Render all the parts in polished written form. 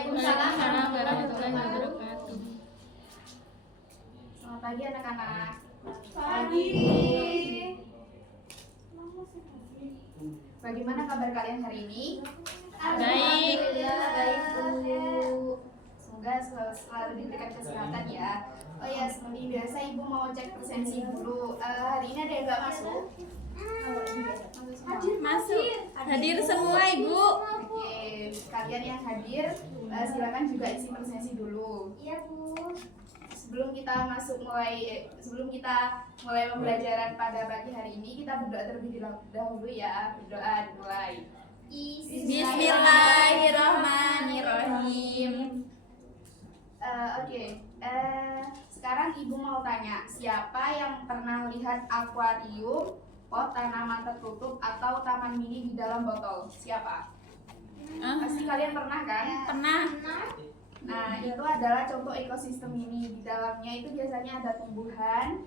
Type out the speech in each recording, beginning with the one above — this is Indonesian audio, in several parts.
Waalaikumsalam warahmatullahi wabarakatuh. Selamat pagi anak-anak. Pagi. Bagaimana kabar kalian hari ini? Baik. Alhamdulillah baik Bu. Semoga selalu diberikan kesehatan ya. Oh ya, seperti biasa Ibu mau cek presensi dulu. Hari ini ada yang nggak masuk? Masuk. Hadir semua Ibu. Oke, kalian yang hadir silakan juga isi presensi dulu. Iya Bu. Sebelum kita mulai pembelajaran pada pagi hari ini, kita berdoa terlebih dahulu ya. Berdoa dimulai. Bismillahirrahmanirrahim. Sekarang Ibu mau tanya, siapa yang pernah lihat akuarium, pot tanaman tertutup atau taman mini di dalam botol? Siapa? Pasti kalian pernah kan? Pernah. Nah, itu adalah contoh ekosistem ini. Di dalamnya itu biasanya ada tumbuhan,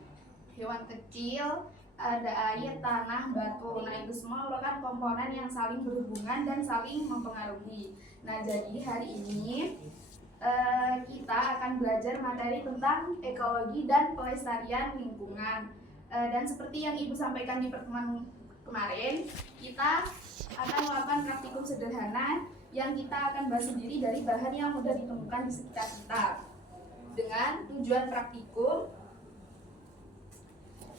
hewan kecil, ada air, tanah, batu. Nah, itu semua merupakan komponen yang saling berhubungan dan saling mempengaruhi. Nah, jadi hari ini kita akan belajar materi tentang ekologi dan pelestarian lingkungan. Dan seperti yang Ibu sampaikan di pertemuan kemarin, kita akan melakukan praktikum sederhana yang kita akan bahas sendiri dari bahan yang mudah ditemukan di sekitar kita. Dengan tujuan praktikum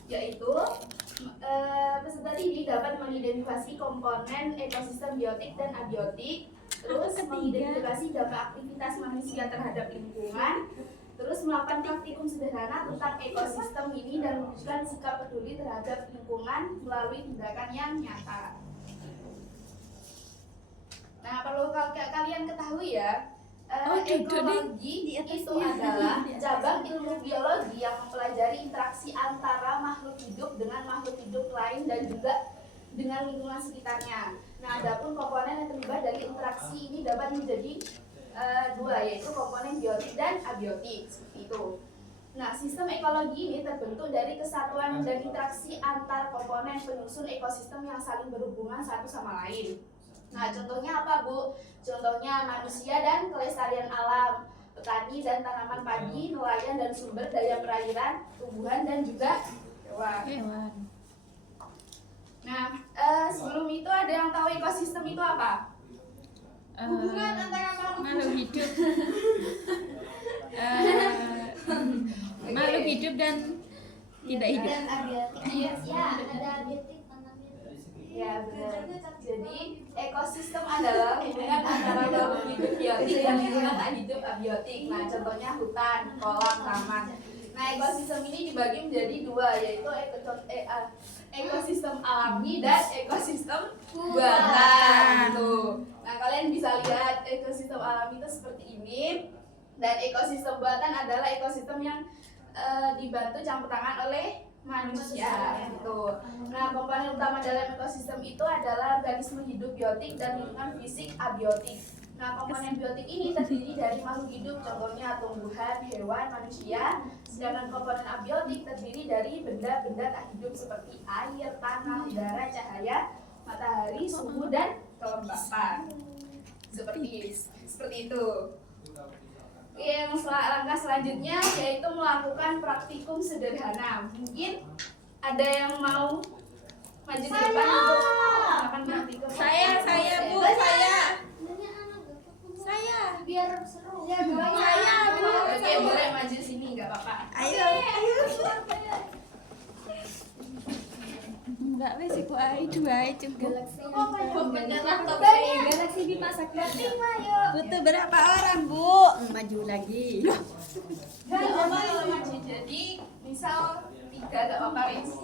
yaitu peserta didik dapat mengidentifikasi komponen ekosistem biotik dan abiotik, terus mengidentifikasi dampak aktivitas manusia terhadap lingkungan, terus melakukan praktikum sederhana tentang ekosistem ini dan menunjukkan sikap peduli terhadap lingkungan melalui tindakan yang nyata. Nah, perlu kalian ketahui ya, ekologi itu adalah cabang ilmu biologi yang mempelajari interaksi antara makhluk hidup dengan makhluk hidup lain dan juga dengan lingkungan sekitarnya. Nah, adapun komponen yang terlibat dari interaksi ini dapat menjadi dua, yaitu komponen biotik dan abiotik, seperti itu. Nah, sistem ekologi ini terbentuk dari kesatuan dan interaksi antar komponen penyusun ekosistem yang saling berhubungan satu sama lain. Nah, contohnya apa Bu? Contohnya manusia dan kelestarian alam, petani dan tanaman padi, nelayan dan sumber daya perairan, tumbuhan dan juga hewan. Nah, sebelum itu ada yang tahu ekosistem itu apa? Hubungan antara makhluk hidup. Makhluk hidup dan tidak hidup. dan abiotik. Ya, ada abiotik, anabiotik. Ya, benar. Jadi, ekosistem adalah hubungan antara makhluk hidup biotik dan lingkungan tak hidup abiotik. Nah, contohnya hutan, kolam, taman. Nah, ekosistem ini dibagi menjadi dua, yaitu ekosistem alami dan ekosistem buatan. Tuh. Nah, kalian bisa lihat ekosistem alami itu seperti ini, dan ekosistem buatan adalah ekosistem yang dibantu campur tangan oleh manusia gitu. Nah, komponen utama dalam ekosistem itu adalah organisme hidup biotik dan lingkungan fisik abiotik. Nah, komponen biotik ini terdiri dari makhluk hidup, contohnya tumbuhan, hewan, manusia. Sedangkan komponen abiotik terdiri dari benda-benda tak hidup seperti air, tanah, udara, cahaya, matahari, suhu, dan kelembapan. Seperti itu. Oke, langkah selanjutnya yaitu melakukan praktikum sederhana. Mungkin ada yang mau maju ke depan untuk melakukan praktikum? Saya Bu, saya. Biar seru. Ya, Saya Bu. Oke, boleh maju sini, nggak apa-apa. Ayo. Enggak wes iku ai dua juga. Galaksi Bima Sakti. Butuh berapa orang, Bu? Maju lagi. Nggak apa-apa kalau maju. Jadi, misal 3 nggak apa-apa, wes.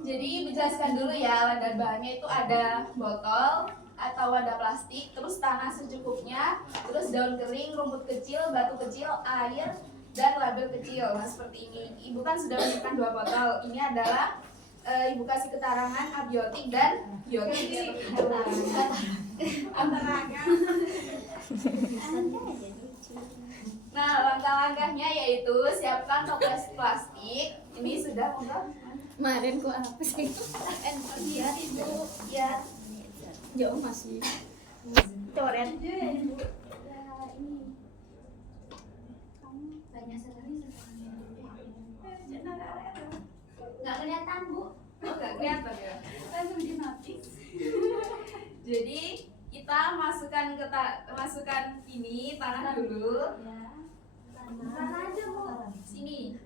Jadi dijelaskan dulu ya, wadah bahannya itu ada botol atau wadah plastik, terus tanah secukupnya, terus daun kering, rumput kecil, batu kecil, air, dan label kecil. Nah, seperti ini. Ibu kan sudah menyiapkan 2 botol. Ini adalah Ibu kasih keterangan abiotik dan biotik seperti itu. Nah, langkah-langkahnya yaitu siapkan toples plastik. Ini sudah, Kemarin gua apa sih? Iya ibu. Ya. Jauh masih. Coret. Ini. Banyak sekali. Nggak kelihatan bu. Oh nggak kelihatan ya. Langsung dinotis. Jadi kita masukkan ini tanah dulu. Sana aja bu. Sini.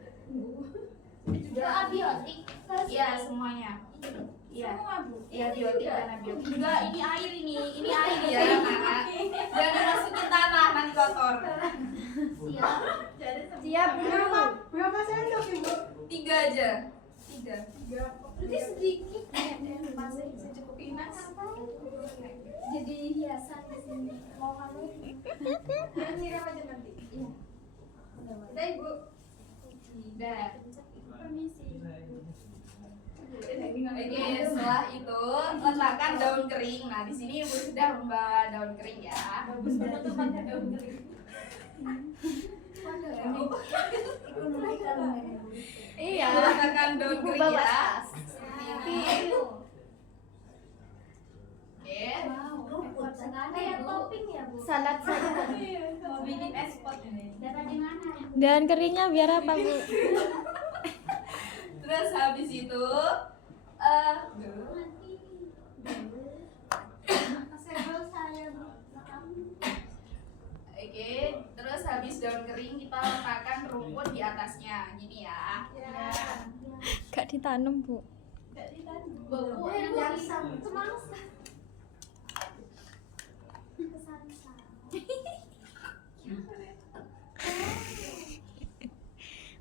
Juga abiotik. Iya semuanya. Iya. Iya biotik dan abiotik. Enggak, ini air ini. Ini air ya, anak. Jangan dimasukin tanah nanti kotor. Siap. Siap, Berapa sendok ibu? 3 aja. 3. Berarti sedikit. Masih secukupnya. Jadi hiasan di sini. Mau kamu? Yang nyiram aja nanti. Iya. Udah ibu. Udah. Permisi. Oke, setelah itu letakkan daun kering. Nah, di sini ibu sudah membawa daun kering ya. Bagus banget tuh pakai daun kering. Iya. Letakkan daun Ibu kering bawa ya. tas. Seperti ini. Oke. Rumput sekali kayak topping ya bu. Salad saja. Mau bikin ekspor ini. Dapat di mana? Dan keringnya biar apa, Bu? Terus habis itu Sebel saya bu. oke, terus habis daun kering kita letakkan rumput di atasnya, gini ya. Gak ditanam, Bu. Bu, Yang semangat.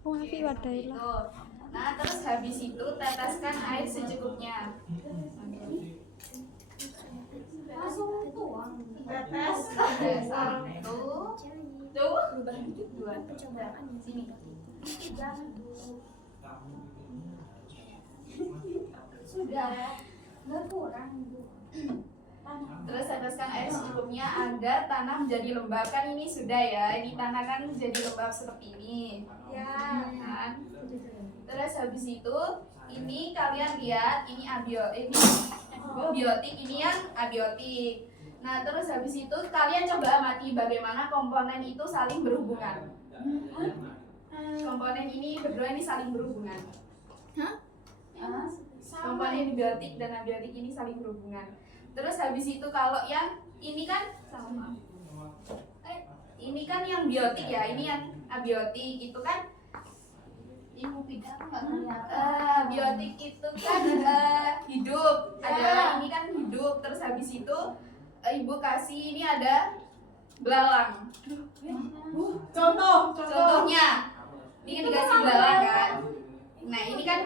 Oh, api wadai lah. itu. Nah, terus habis itu teteskan air secukupnya. Langsung tuang. Tetes. Ada 1, 2, sini. Sudah. Nggak kurang bu. Terus teteskan air secukupnya agar tanah menjadi lembab. Kan ini sudah ya, ini tanah kan menjadi lembab seperti ini. Ya. Kan? Terus habis itu ini kalian lihat ini biotik, ini yang abiotik. Nah terus habis itu kalian coba amati bagaimana komponen itu saling berhubungan. Komponen ini berdua ini saling berhubungan. Hah? Komponen biotik dan abiotik ini saling berhubungan. Terus habis itu kalau yang ini kan sama. Ini kan yang biotik ya, ini yang abiotik itu kan. Ibu pindah aku nggak ngeliat. Biotik itu kan hidup, adalah ini kan hidup. Terus habis itu ibu kasih ini ada belalang. Contohnya, ini kan dikasih belalang kan. Nah ini kan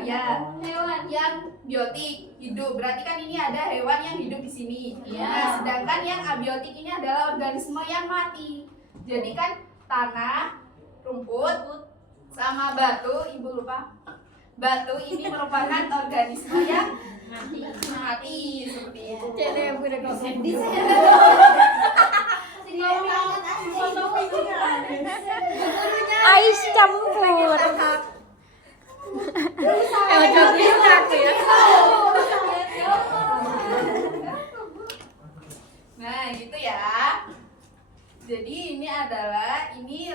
ya hewan yang biotik hidup. Berarti kan ini ada hewan yang hidup di sini. Nah sedangkan yang abiotik ini adalah organisme yang mati. Jadi kan tanah, rumput, sama batu, ibu lupa. Batu ini merupakan organisme yang mati seperti itu. Cene udah kok sedih. Ais campur. Jadi aku ya. Nah, gitu ya. Jadi ini adalah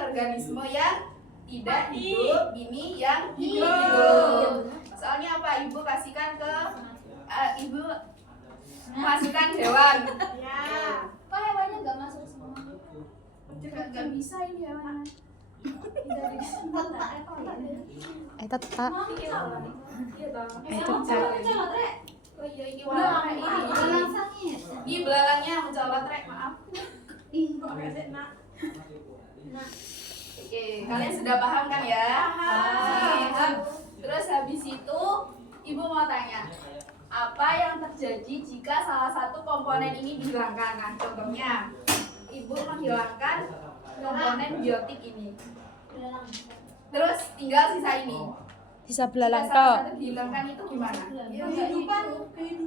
organisme yang tidak hidup, ini yang hidup. Soalnya apa? Ibu kasihkan ke ibu masukkan hewan. Ya. Kok hewannya nggak masuk semua? Gak bisa ini hewan. Kotak kotak ya. Tetap. Oh iya ini warna ini. Ini belalangnya mencolot rek, maaf. Oke, kalian sudah paham kan ya? Paham. Terus habis itu ibu mau tanya, apa yang terjadi jika salah satu komponen ini dihilangkan? Nah, contohnya ibu menghilangkan komponen biotik ini. Terus tinggal sisa ini. Bisa Jika belalang salah tok. satu dihilangkan itu gimana? Kehidupan.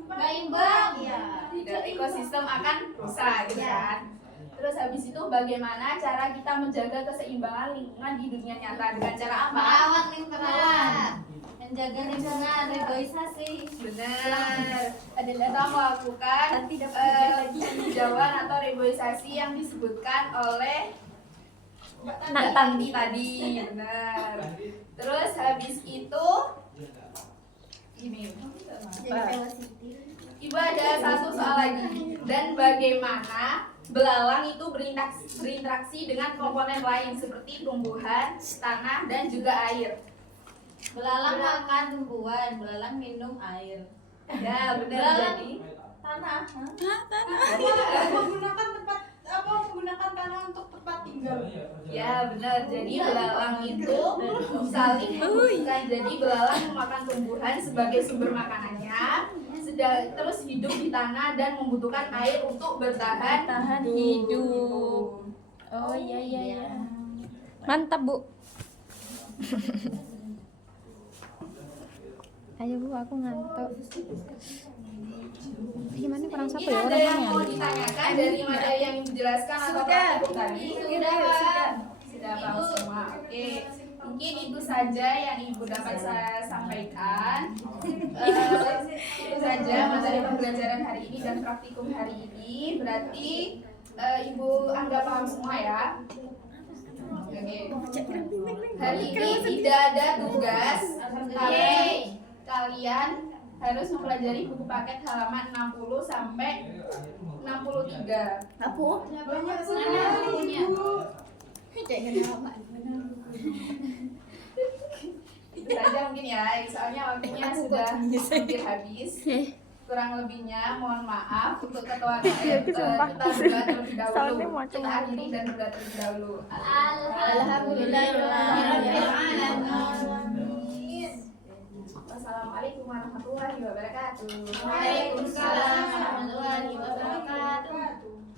Nggak imbang. Tidak, ekosistem akan rusak gitu kan. Terus habis itu bagaimana cara kita menjaga keseimbangan lingkungan di dunia nyata dengan cara apa? Merawat lingkungan. menjaga lingkungan, reboisasi. Benar. Adalah melakukan penghijauan atau reboisasi yang disebutkan oleh Mbak Tanti tadi. Benar. Terus habis itu ini. Ibu ada satu soal lagi. Dan bagaimana belalang itu berinteraksi dengan komponen lain seperti tumbuhan, tanah, dan juga air. Belalang makan tumbuhan, belalang minum air. Ya, benar. Belalang Jadi tanah. Menggunakan tanah untuk tempat tinggal. ya benar. Jadi belalang itu saling membutuhkan. Jadi belalang memakan tumbuhan sebagai sumber makanannya, terus hidup di tanah dan membutuhkan air untuk bertahan hidup. Oh iya. Mantap, Bu. Ayo Bu, aku ngantuk. Gimana kurang satu Mungkin ya ada yang orangnya? mau ditanyakan dari materi yang Ibu jelaskan atau praktikum tadi? Sudah paham semua. Oke. Mungkin itu saja yang Ibu dapat saya sampaikan. Itu saja materi pembelajaran hari ini dan praktikum hari ini. Berarti Ibu anggap paham semua ya. Oke. Hari ini tidak ada tugas. Kalian harus mempelajari buku paket halaman 60 sampai 63. Apa? Banyak bukunya. Itu saja mungkin ya, soalnya waktunya sudah hampir habis. Kurang lebihnya mohon maaf untuk ketua kita berdoa terlebih dahulu. Kita akhiri dan berdoa terlebih dahulu. Wassalamualaikum warahmatullahi wabarakatuh. Waalaikumsalam warahmatullahi wabarakatuh.